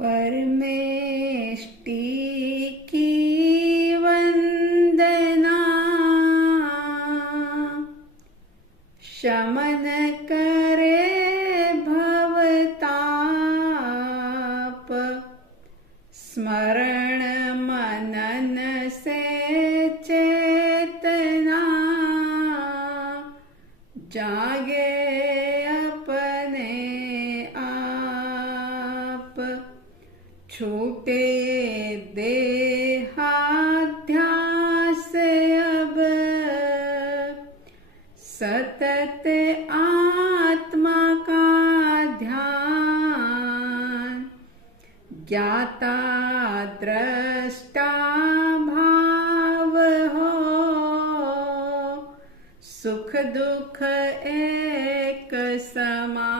परमेष्टि की वंदना, शमन करे भवताप, स्मरण मनन से चेतना, जागे अपने आप, छूटे देहाध्यास अब, सतत आत्मा का ध्यान, ज्ञाता दृष्टा भाव हो, सुख दुख एक समान।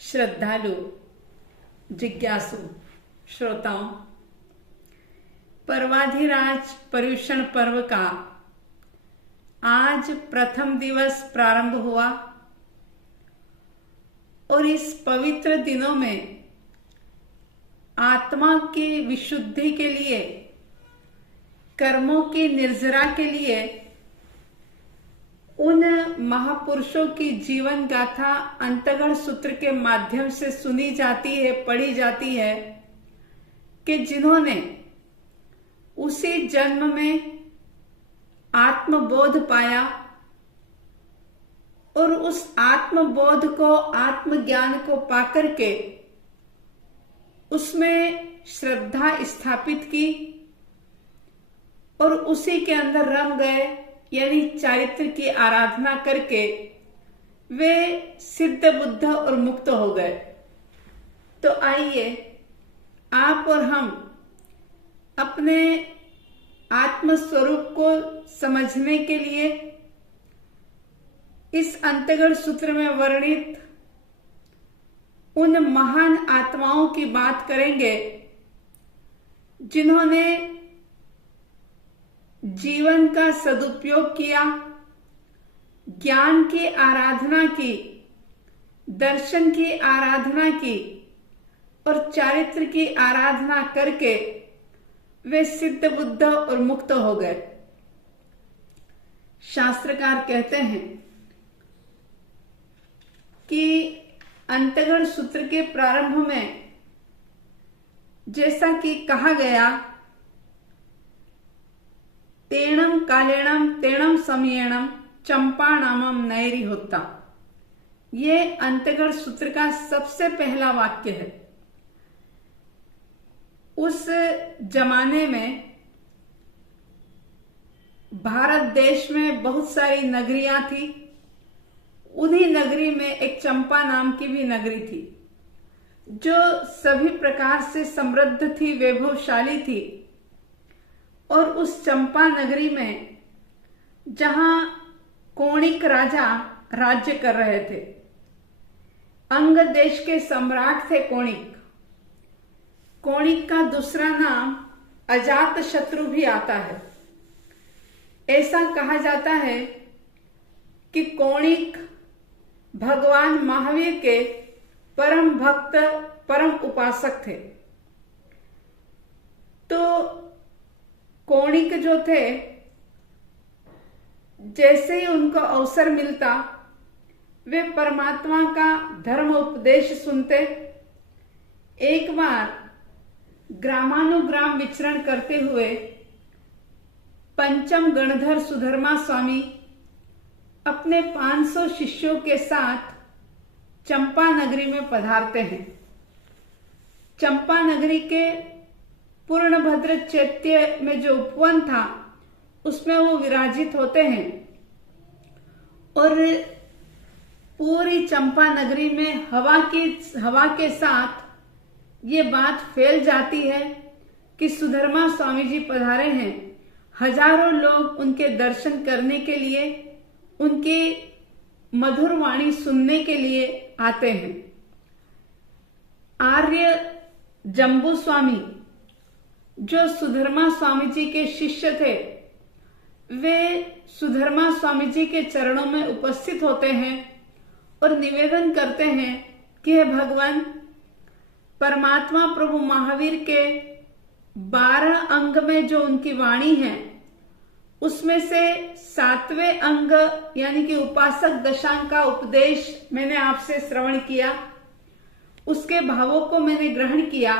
श्रद्धालु जिज्ञासु श्रोताओं, पर्वाधिराज पर्युषण पर्व का आज प्रथम दिवस प्रारंभ हुआ और इस पवित्र दिनों में आत्मा की विशुद्धि के लिए, कर्मों की निर्जरा के लिए उन महापुरुषों की जीवन गाथा अंतगढ़ सूत्र के माध्यम से सुनी जाती है, पढ़ी जाती है कि जिन्होंने उसी जन्म में आत्मबोध पाया और उस आत्मबोध को, आत्मज्ञान को पाकर के उसमें श्रद्धा स्थापित की और उसी के अंदर रम गए, यानी चारित्र की आराधना करके वे सिद्ध बुद्ध और मुक्त हो गए। तो आइए आप और हम अपने आत्म स्वरूप को समझने के लिए इस अंतगढ़ सूत्र में वर्णित उन महान आत्माओं की बात करेंगे जिन्होंने जीवन का सदुपयोग किया, ज्ञान की आराधना की, दर्शन की आराधना की और चारित्र की आराधना करके वे सिद्ध बुद्ध और मुक्त हो गए। शास्त्रकार कहते हैं कि अंतगढ़ सूत्र के प्रारंभ में जैसा कि कहा गया, तेणम कालेणम तेणम समयेणम चंपाणामम नैरी होता, ये अंतगढ़ सूत्र का सबसे पहला वाक्य है। उस जमाने में भारत देश में बहुत सारी नगरियां थी। उन्हीं नगरी में एक चंपा नाम की भी नगरी थी जो सभी प्रकार से समृद्ध थी, वैभवशाली थी। और उस चंपा नगरी में जहां कोणिक राजा राज्य कर रहे थे, अंग देश के सम्राट थे कोणिक। कोणिक का दूसरा नाम अजात शत्रु भी आता है। ऐसा कहा जाता है कि कोणिक भगवान महावीर के परम भक्त, परम उपासक थे। तो कोणिक जो थे, जैसे ही उनको अवसर मिलता वे परमात्मा का धर्म उपदेश सुनते। एक बार ग्रामानुग्राम विचरण करते हुए पंचम गणधर सुधर्मा स्वामी अपने 500 शिष्यों के साथ चंपा नगरी में पधारते हैं। चंपा नगरी के पूर्णभद्र चैत्य में जो उपवन था उसमें वो विराजित होते हैं और पूरी चंपा नगरी में हवा के साथ ये बात फैल जाती है कि सुधर्मा स्वामी जी पधारे हैं। हजारों लोग उनके दर्शन करने के लिए, उनकी मधुर वाणी सुनने के लिए आते हैं। आर्य जम्बू स्वामी जो सुधर्मा स्वामी जी के शिष्य थे, वे सुधर्मा स्वामी जी के चरणों में उपस्थित होते हैं और निवेदन करते हैं कि हे भगवान, परमात्मा प्रभु महावीर के 12 अंग में जो उनकी वाणी है, उसमें से 7वें अंग यानी कि उपासक दशांग का उपदेश मैंने आपसे श्रवण किया, उसके भावों को मैंने ग्रहण किया।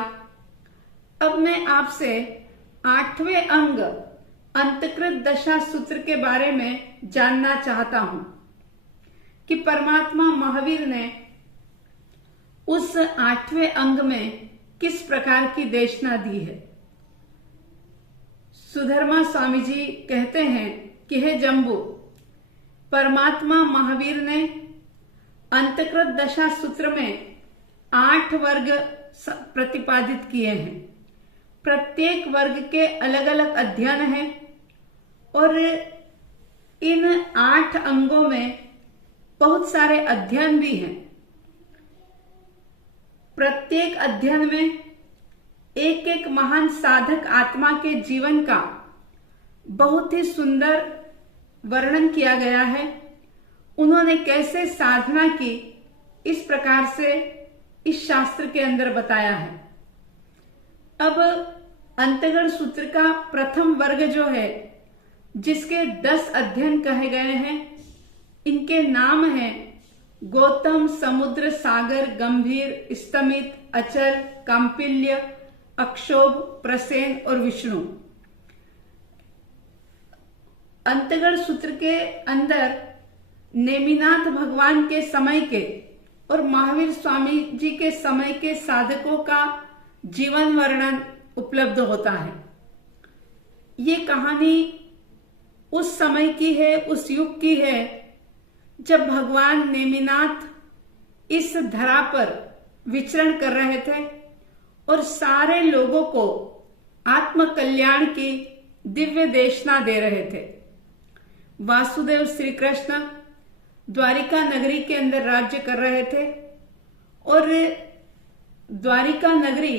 अब मैं आपसे 8वें अंग अंतकृत दशा सूत्र के बारे में जानना चाहता हूं कि परमात्मा महावीर ने उस 8वें अंग में किस प्रकार की देशना दी है। सुधर्मा स्वामी जी कहते हैं कि हे जम्बू, परमात्मा महावीर ने अंतकृत दशा सूत्र में 8 वर्ग प्रतिपादित किए हैं। प्रत्येक वर्ग के अलग अलग अध्ययन हैं और इन 8 अंगों में बहुत सारे अध्ययन भी हैं। प्रत्येक अध्ययन में एक एक महान साधक आत्मा के जीवन का बहुत ही सुंदर वर्णन किया गया है। उन्होंने कैसे साधना की, इस प्रकार से इस शास्त्र के अंदर बताया है। अब अंतगण सूत्र का प्रथम वर्ग जो है, जिसके 10 अध्ययन कहे गए हैं, इनके नाम हैं गौतम, समुद्र, सागर, गंभीर, स्तमित, अचल, कांपिल्य, अक्षोभ, प्रसेन और विष्णु। अंतगण सूत्र के अंदर नेमिनाथ भगवान के समय के और महावीर स्वामी जी के समय के साधकों का जीवन वर्णन उपलब्ध होता है। ये कहानी उस समय की है, उस युग की है जब भगवान नेमिनाथ इस धरा पर विचरण कर रहे थे और सारे लोगों को आत्म कल्याण की दिव्य देशना दे रहे थे। वासुदेव श्री कृष्ण द्वारिका नगरी के अंदर राज्य कर रहे थे और द्वारिका नगरी,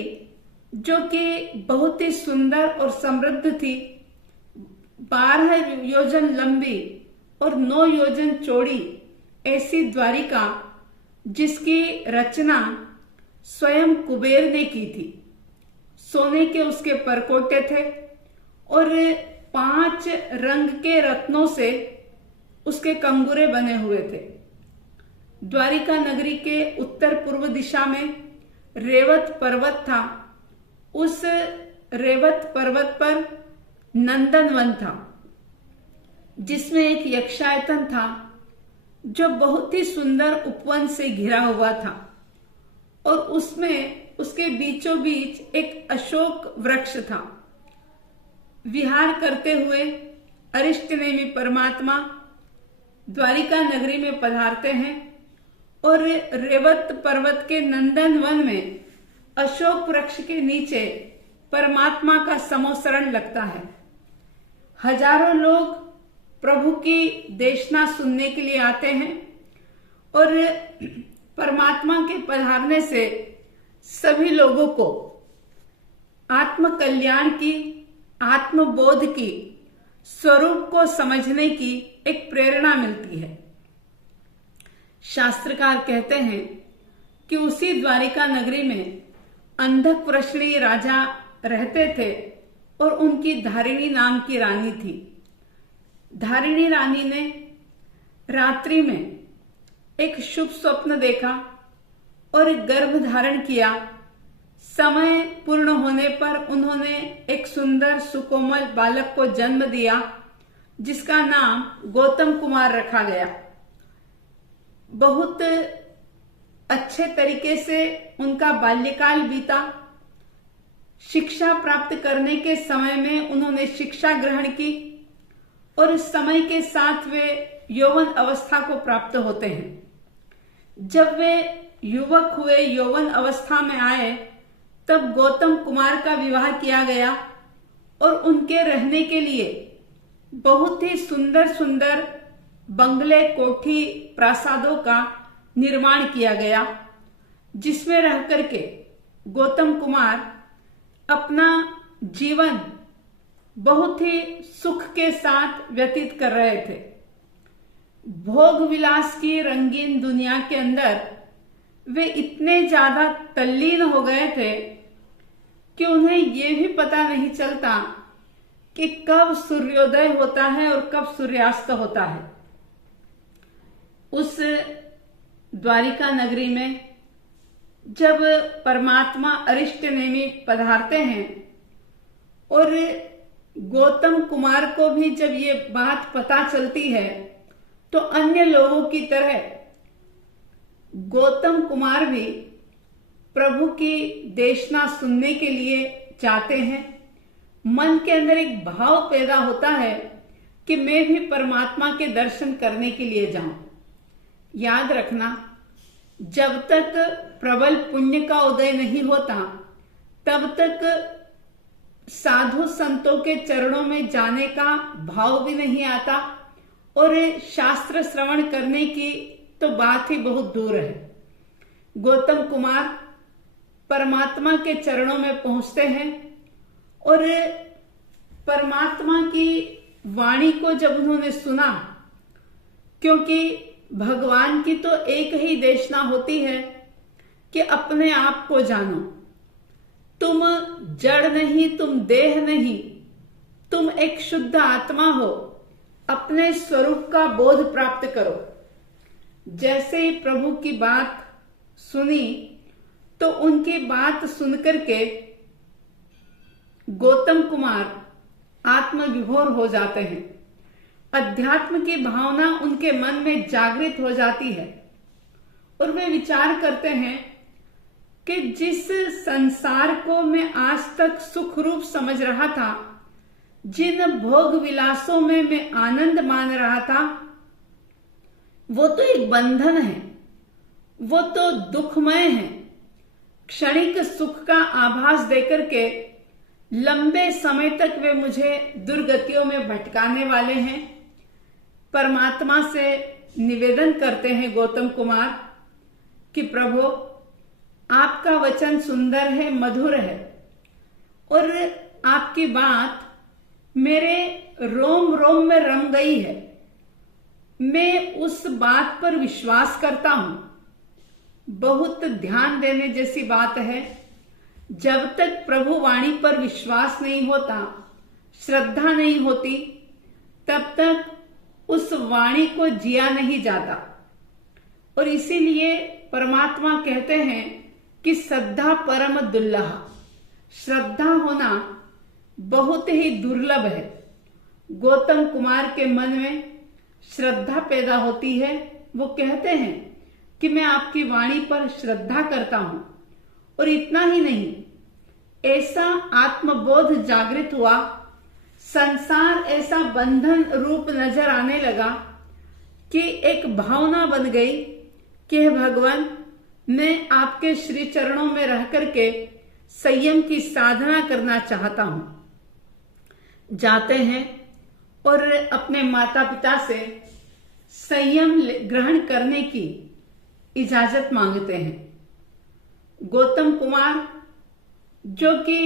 जो कि बहुत ही सुंदर और समृद्ध थी, 12 योजन लंबी और 9 योजन चौड़ी ऐसी द्वारिका, जिसकी रचना स्वयं कुबेर ने की थी। सोने के उसके परकोटे थे और 5 रंग के रत्नों से उसके कंगूरे बने हुए थे। द्वारिका नगरी के उत्तर पूर्व दिशा में रेवत पर्वत था। उस रेवत पर्वत पर नंदनवन था, जिसमें एक यक्षायतन था जो बहुत ही सुंदर उपवन से घिरा हुआ था और उसमें उसके बीचों बीच एक अशोक वृक्ष था। विहार करते हुए अरिष्टनेमी परमात्मा द्वारिका नगरी में पधारते हैं और रेवत पर्वत के नंदनवन में अशोक वृक्ष के नीचे परमात्मा का समोसरण लगता है। हजारों लोग प्रभु की देशना सुनने के लिए आते हैं और परमात्मा के पधारने से सभी लोगों को आत्म कल्याण की, आत्मबोध की, स्वरूप को समझने की एक प्रेरणा मिलती है। शास्त्रकार कहते हैं कि उसी द्वारिका नगरी में अंधक राजा रहते थे और उनकी धारिणी नाम की रानी थी। धारिणी रानी ने रात्रि में एक शुभ स्वप्न देखा और गर्भ धारण किया। समय पूर्ण होने पर उन्होंने एक सुंदर सुकोमल बालक को जन्म दिया, जिसका नाम गौतम कुमार रखा गया। बहुत अच्छे तरीके से उनका बाल्यकाल बीता। शिक्षा प्राप्त करने के समय में उन्होंने शिक्षा ग्रहण की और इस समय के साथ वे यौवन अवस्था को प्राप्त होते हैं। जब वे युवक हुए, यौवन अवस्था में आए, तब गौतम कुमार का विवाह किया गया और उनके रहने के लिए बहुत ही सुंदर सुंदर बंगले, कोठी, प्रासादों का निर्माण किया गया, जिसमें रह करके गौतम कुमार अपना जीवन बहुत ही सुख के साथ व्यतीत कर रहे थे। भोग विलास की रंगीन दुनिया के अंदर वे इतने ज्यादा तल्लीन हो गए थे कि उन्हें ये भी पता नहीं चलता कि कब सूर्योदय होता है और कब सूर्यास्त होता है। उस द्वारिका नगरी में जब परमात्मा अरिष्ट नेमि पधारते हैं और गौतम कुमार को भी जब ये बात पता चलती है तो अन्य लोगों की तरह गौतम कुमार भी प्रभु की देशना सुनने के लिए जाते हैं। मन के अंदर एक भाव पैदा होता है कि मैं भी परमात्मा के दर्शन करने के लिए जाऊं। याद रखना, जब तक प्रबल पुण्य का उदय नहीं होता तब तक साधु संतों के चरणों में जाने का भाव भी नहीं आता और शास्त्र श्रवण करने की तो बात ही बहुत दूर है। गौतम कुमार परमात्मा के चरणों में पहुंचते हैं और परमात्मा की वाणी को जब उन्होंने सुना, क्योंकि भगवान की तो एक ही देशना होती है कि अपने आप को जानो, तुम जड़ नहीं, तुम देह नहीं, तुम एक शुद्ध आत्मा हो, अपने स्वरूप का बोध प्राप्त करो। जैसे ही प्रभु की बात सुनी तो उनकी बात सुनकर के गौतम कुमार आत्मविभोर हो जाते हैं। अध्यात्म की भावना उनके मन में जागृत हो जाती है और वे विचार करते हैं कि जिस संसार को मैं आज तक सुख रूप समझ रहा था, जिन भोग विलासों में मैं आनंद मान रहा था, वो तो एक बंधन है, वो तो दुखमय है। क्षणिक सुख का आभास देकर के लंबे समय तक वे मुझे दुर्गतियों में भटकाने वाले हैं। परमात्मा से निवेदन करते हैं गौतम कुमार कि प्रभु, आपका वचन सुंदर है, मधुर है और आपकी बात मेरे रोम रोम में रम गई है। मैं उस बात पर विश्वास करता हूं। बहुत ध्यान देने जैसी बात है, जब तक प्रभु वाणी पर विश्वास नहीं होता, श्रद्धा नहीं होती, तब तक उस वाणी को जिया नहीं जाता। और इसीलिए परमात्मा कहते हैं कि श्रद्धा परम दुर्लभ, श्रद्धा होना बहुत ही दुर्लभ है। गौतम कुमार के मन में श्रद्धा पैदा होती है। वो कहते हैं कि मैं आपकी वाणी पर श्रद्धा करता हूं। और इतना ही नहीं, ऐसा आत्मबोध जागृत हुआ, संसार ऐसा बंधन रूप नजर आने लगा कि एक भावना बन गई कि हे भगवान, मैं आपके श्री चरणों में रह करके संयम की साधना करना चाहता हूं। जाते हैं और अपने माता पिता से संयम ग्रहण करने की इजाजत मांगते हैं। गौतम कुमार, जो कि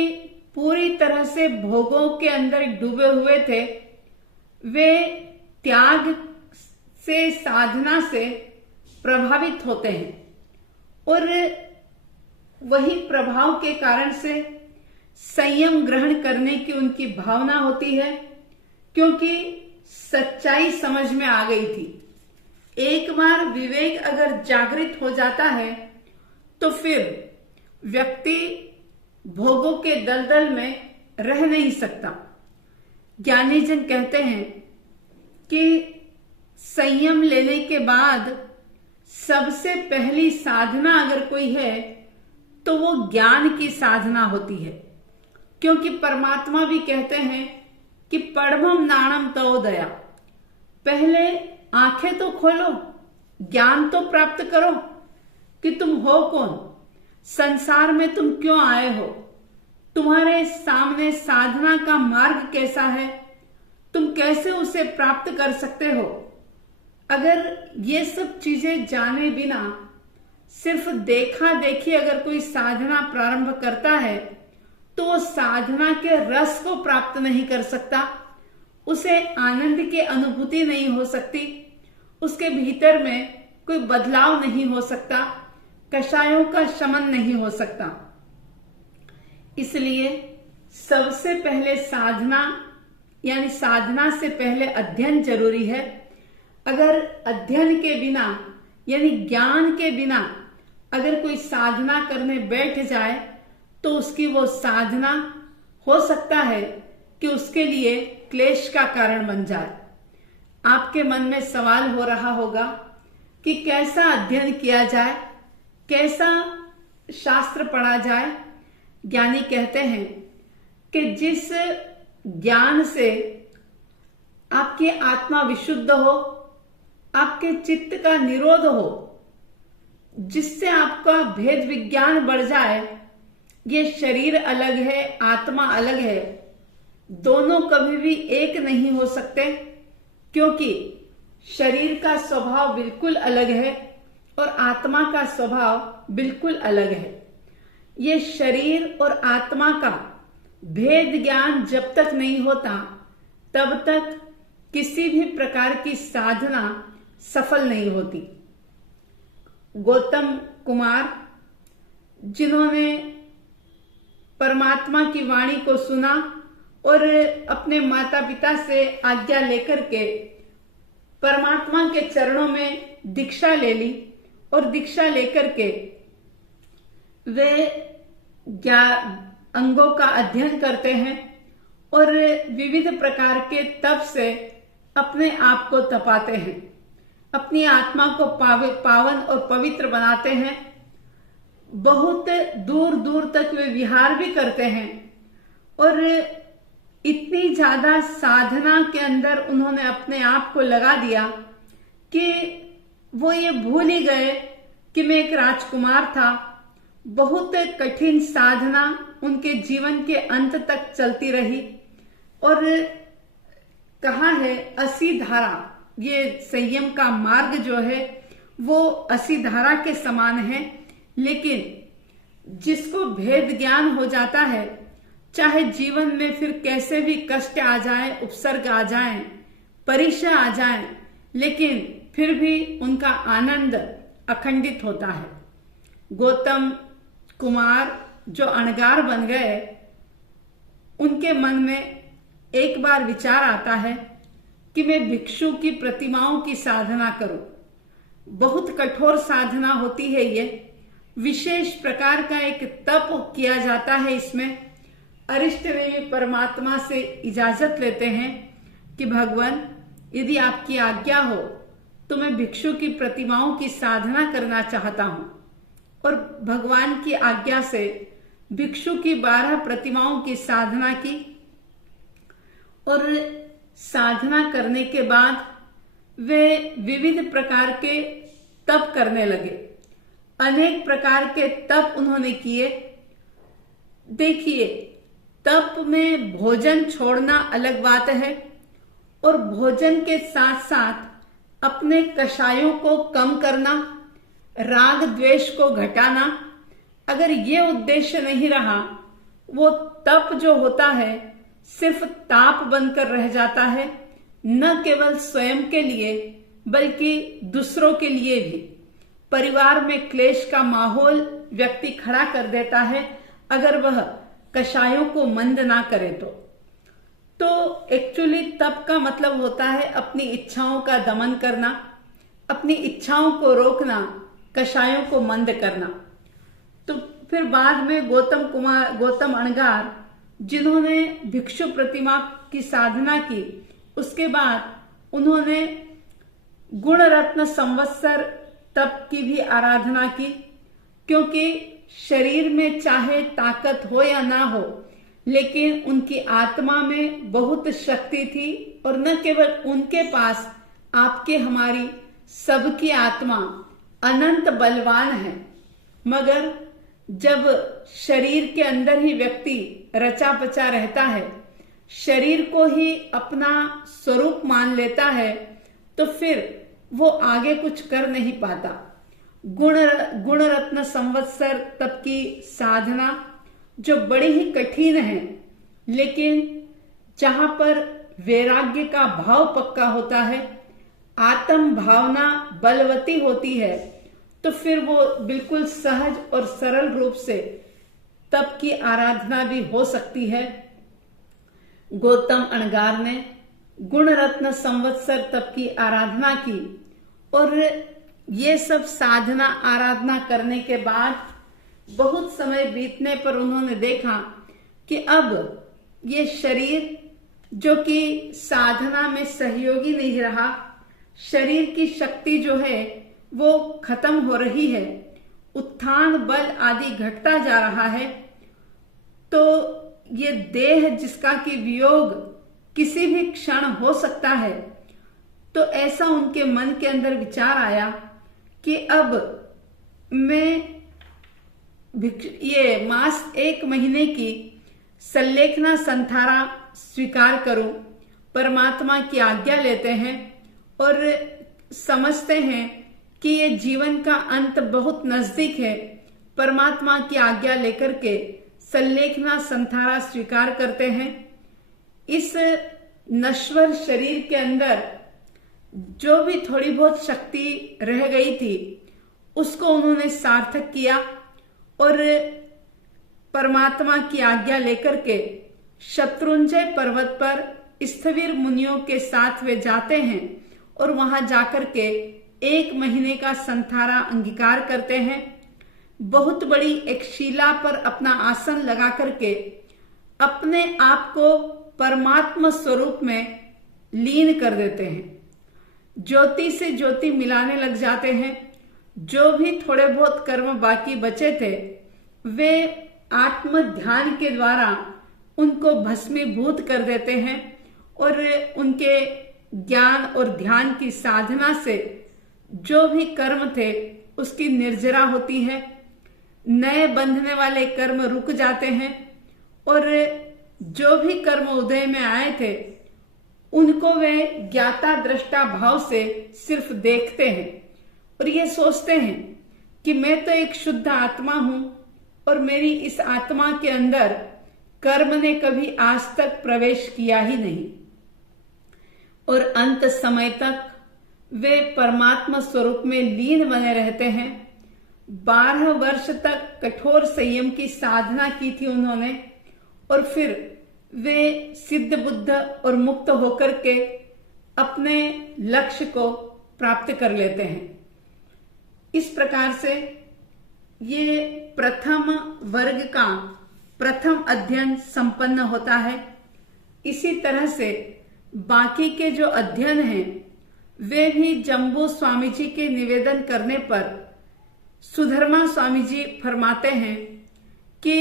पूरी तरह से भोगों के अंदर डूबे हुए थे, वे त्याग से, साधना से प्रभावित होते हैं और वही प्रभाव के कारण से संयम ग्रहण करने की उनकी भावना होती है, क्योंकि सच्चाई समझ में आ गई थी। एक बार विवेक अगर जागृत हो जाता है तो फिर व्यक्ति भोगों के दलदल में रह नहीं सकता। ज्ञानी जन कहते हैं कि संयम लेने के बाद सबसे पहली साधना अगर कोई है तो वो ज्ञान की साधना होती है, क्योंकि परमात्मा भी कहते हैं कि पढ़मम नाणम तवोदया, पहले आंखें तो खोलो, ज्ञान तो प्राप्त करो कि तुम हो कौन, संसार में तुम क्यों आए हो, तुम्हारे सामने साधना का मार्ग कैसा है, तुम कैसे उसे प्राप्त कर सकते हो। अगर ये सब चीजें जाने बिना सिर्फ देखा देखी अगर कोई साधना प्रारंभ करता है तो वो साधना के रस को प्राप्त नहीं कर सकता, उसे आनंद की अनुभूति नहीं हो सकती, उसके भीतर में कोई बदलाव नहीं हो सकता, कषायों का शमन नहीं हो सकता। इसलिए सबसे पहले साधना, यानी साधना से पहले अध्ययन जरूरी है। अगर अध्ययन के बिना यानी ज्ञान के बिना अगर कोई साधना करने बैठ जाए तो उसकी वो साधना हो सकता है कि उसके लिए क्लेश का कारण बन जाए। आपके मन में सवाल हो रहा होगा कि कैसा अध्ययन किया जाए, कैसा शास्त्र पढ़ा जाए। ज्ञानी कहते हैं कि जिस ज्ञान से आपकी आत्मा विशुद्ध हो, आपके चित्त का निरोध हो, जिससे आपका भेद विज्ञान बढ़ जाए, ये शरीर अलग है, आत्मा अलग है, दोनों कभी भी एक नहीं हो सकते, क्योंकि शरीर का स्वभाव बिल्कुल अलग है और आत्मा का स्वभाव बिल्कुल अलग है। ये शरीर और आत्मा का भेद ज्ञान जब तक नहीं होता तब तक किसी भी प्रकार की साधना सफल नहीं होती। गौतम कुमार, जिन्होंने परमात्मा की वाणी को सुना और अपने माता पिता से आज्ञा लेकर के परमात्मा के चरणों में दीक्षा ले ली और दीक्षा लेकर के वे अंगों का अध्ययन करते हैं और विविध प्रकार के तप से अपने आप को तपाते हैं, अपनी आत्मा को पावन और पवित्र बनाते हैं। बहुत दूर दूर तक वे विहार भी करते हैं और इतनी ज्यादा साधना के अंदर उन्होंने अपने आप को लगा दिया कि वो ये भूल ही गए कि मैं एक राजकुमार था। बहुत कठिन साधना उनके जीवन के अंत तक चलती रही और कहा है 80 धारा, ये संयम का मार्ग जो है वो 80 धारा के समान है। लेकिन जिसको भेद ज्ञान हो जाता है, चाहे जीवन में फिर कैसे भी कष्ट आ जाए, उपसर्ग आ जाए, परीक्षा आ जाए, लेकिन फिर भी उनका आनंद अखंडित होता है। गौतम कुमार जो अणगार बन गए, उनके मन में एक बार विचार आता है कि मैं भिक्षु की प्रतिमाओं की साधना करूं। बहुत कठोर साधना होती है, ये विशेष प्रकार का एक तप किया जाता है। इसमें अरिष्ट देवी परमात्मा से इजाजत लेते हैं कि भगवान, यदि आपकी आज्ञा हो तो मैं भिक्षु की प्रतिमाओं की साधना करना चाहता हूं। और भगवान की आज्ञा से भिक्षु की 12 प्रतिमाओं की साधना की और साधना करने के बाद वे विविध प्रकार के तप करने लगे। अनेक प्रकार के तप उन्होंने किए। देखिए, तप में भोजन छोड़ना अलग बात है और भोजन के साथ साथ अपने कषायों को कम करना, राग द्वेष को घटाना। अगर ये उद्देश्य नहीं रहा, वो तप जो होता है सिर्फ ताप बनकर रह जाता है, न केवल स्वयं के लिए बल्कि दूसरों के लिए भी। परिवार में क्लेश का माहौल व्यक्ति खड़ा कर देता है अगर वह कषायों को मंद ना करे तो एक्चुअली तप का मतलब होता है अपनी इच्छाओं का दमन करना, अपनी इच्छाओं को रोकना, कषायों को मंद करना। तो फिर बाद में गौतम अणगार, जिन्होंने भिक्षु प्रतिमा की साधना की, उसके बाद उन्होंने गुण रत्न संवत्सर तप की भी आराधना की, क्योंकि शरीर में चाहे ताकत हो या ना हो, लेकिन उनकी आत्मा में बहुत शक्ति थी। और न केवल उनके पास, आपके हमारी सबकी आत्मा अनंत बलवान है, मगर जब शरीर के अंदर ही व्यक्ति रचा पचा रहता है, शरीर को ही अपना स्वरूप मान लेता है, तो फिर वो आगे कुछ कर नहीं पाता। गुण रत्न संवत्सर तप की साधना जो बड़ी ही कठिन है, लेकिन जहां पर वैराग्य का भाव पक्का होता है, आत्म भावना बलवती होती है तो फिर वो बिल्कुल सहज और सरल रूप से तप की आराधना भी हो सकती है। गौतम अणगार ने गुण रत्न संवत्सर तप की आराधना की और ये सब साधना आराधना करने के बाद बहुत समय बीतने पर उन्होंने देखा कि अब ये शरीर जो कि साधना में सहयोगी नहीं रहा, शरीर की शक्ति जो है वो खत्म हो रही है, उत्थान बल आदि घटता जा रहा है, तो ये देह जिसका कि वियोग किसी भी क्षण हो सकता है, तो ऐसा उनके मन के अंदर विचार आया कि अब मैं ये मास 1 महीने की सल्लेखना संथारा स्वीकार करूं। परमात्मा की आज्ञा लेते हैं और समझते हैं कि ये जीवन का अंत बहुत नजदीक है। परमात्मा की आज्ञा लेकर के सल्लेखना संथारा स्वीकार करते हैं। इस नश्वर शरीर के अंदर जो भी थोड़ी बहुत शक्ति रह गई थी उसको उन्होंने सार्थक किया और परमात्मा की आज्ञा लेकर के शत्रुंजय पर्वत पर स्थविर मुनियों के साथ वे जाते हैं और वहां जाकर के 1 महीने का संथारा अंगीकार करते हैं। बहुत बड़ी एक शिला पर अपना आसन लगा करके अपने आप को परमात्मा स्वरूप में लीन कर देते हैं। ज्योति से ज्योति मिलाने लग जाते हैं। जो भी थोड़े बहुत कर्म बाकी बचे थे वे आत्म ध्यान के द्वारा उनको भस्मीभूत कर देते हैं और उनके ज्ञान और ध्यान की साधना से जो भी कर्म थे उसकी निर्जरा होती है। नए बंधने वाले कर्म रुक जाते हैं और जो भी कर्म उदय में आए थे उनको वे ज्ञाता दृष्टा भाव से सिर्फ देखते हैं और ये सोचते हैं कि मैं तो एक शुद्ध आत्मा हूं और मेरी इस आत्मा के अंदर कर्म ने कभी आज तक प्रवेश किया ही नहीं। और अंत समय तक वे परमात्मा स्वरूप में लीन बने रहते हैं। 12 वर्ष तक कठोर संयम की साधना की थी उन्होंने और फिर वे सिद्ध बुद्ध और मुक्त होकर के अपने लक्ष्य को प्राप्त कर लेते हैं। इस प्रकार से ये प्रथम वर्ग का प्रथम अध्ययन संपन्न होता है। इसी तरह से बाकी के जो अध्ययन हैं वे भी जम्बू स्वामी जी के निवेदन करने पर सुधर्मा स्वामी जी फरमाते हैं कि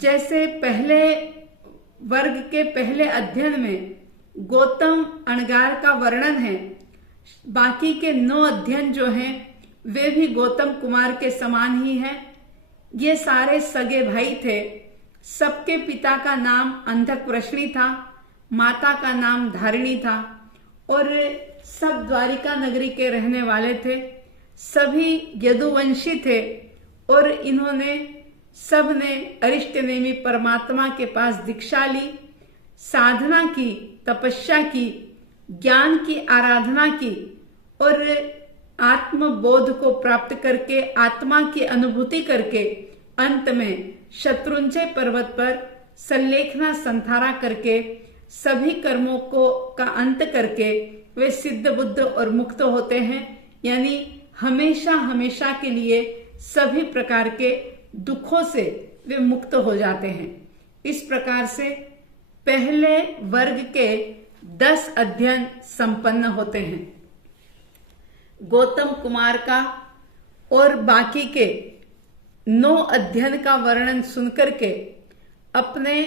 जैसे पहले वर्ग के पहले अध्ययन में गौतम अणगार का वर्णन है, बाकी के 9 अध्ययन जो हैं वे भी गौतम कुमार के समान ही हैं। ये सारे सगे भाई थे। सबके पिता का नाम अंधकवृष्णि था, माता का नाम धारिणी था और सब द्वारिका नगरी के रहने वाले थे। सभी यदुवंशी थे और इन्होंने सबने अरिष्टनेमी परमात्मा के पास दीक्षा ली, साधना की, तपस्या की, ज्ञान की आराधना की और आत्मबोध को प्राप्त करके आत्मा की अनुभूति करके अंत में शत्रुंजय पर्वत पर सल्लेखना संथारा करके सभी कर्मों को का अंत करके वे सिद्ध बुद्ध और मुक्त होते हैं। यानी हमेशा हमेशा के लिए सभी प्रकार के दुखों से वे मुक्त हो जाते हैं। इस प्रकार से पहले वर्ग के 10 अध्ययन संपन्न होते हैं। गौतम कुमार का और बाकी के 9 अध्ययन का वर्णन सुनकर के अपने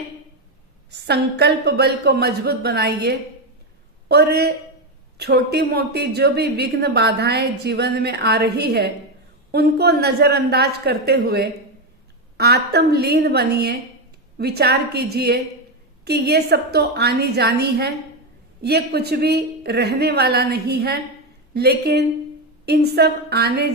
संकल्प बल को मजबूत बनाइए और छोटी मोटी जो भी विघ्न बाधाएं जीवन में आ रही है उनको नजरअंदाज करते हुए आत्मलीन बनिए। विचार कीजिए कि ये सब तो आनी जानी है, ये कुछ भी रहने वाला नहीं है, लेकिन इन सब आने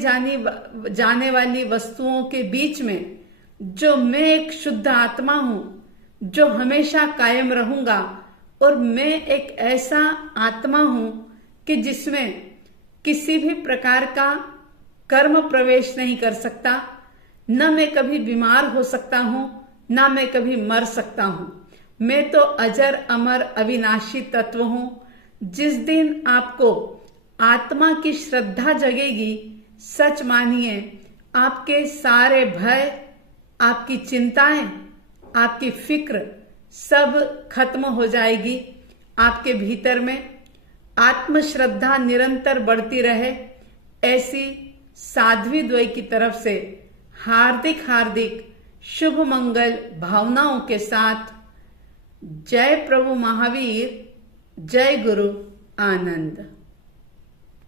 जाने वाली वस्तुओं के बीच में जो मैं एक शुद्ध आत्मा हूं जो हमेशा कायम रहूंगा और मैं एक ऐसा आत्मा हूं कि जिसमें किसी भी प्रकार का कर्म प्रवेश नहीं कर सकता, न मैं कभी बीमार हो सकता हूं, न मैं कभी मर सकता हूं। मैं तो अजर अमर अविनाशी तत्व हूं। जिस दिन आपको आत्मा की श्रद्धा जगेगी, सच मानिए आपके सारे भय, आपकी चिंताएं, आपकी फिक्र सब खत्म हो जाएगी। आपके भीतर में आत्मश्रद्धा निरंतर बढ़ती रहे, ऐसी साध्वी द्वय की तरफ से हार्दिक हार्दिक शुभ मंगल भावनाओं के साथ जय प्रभु महावीर, जय गुरु आनंद।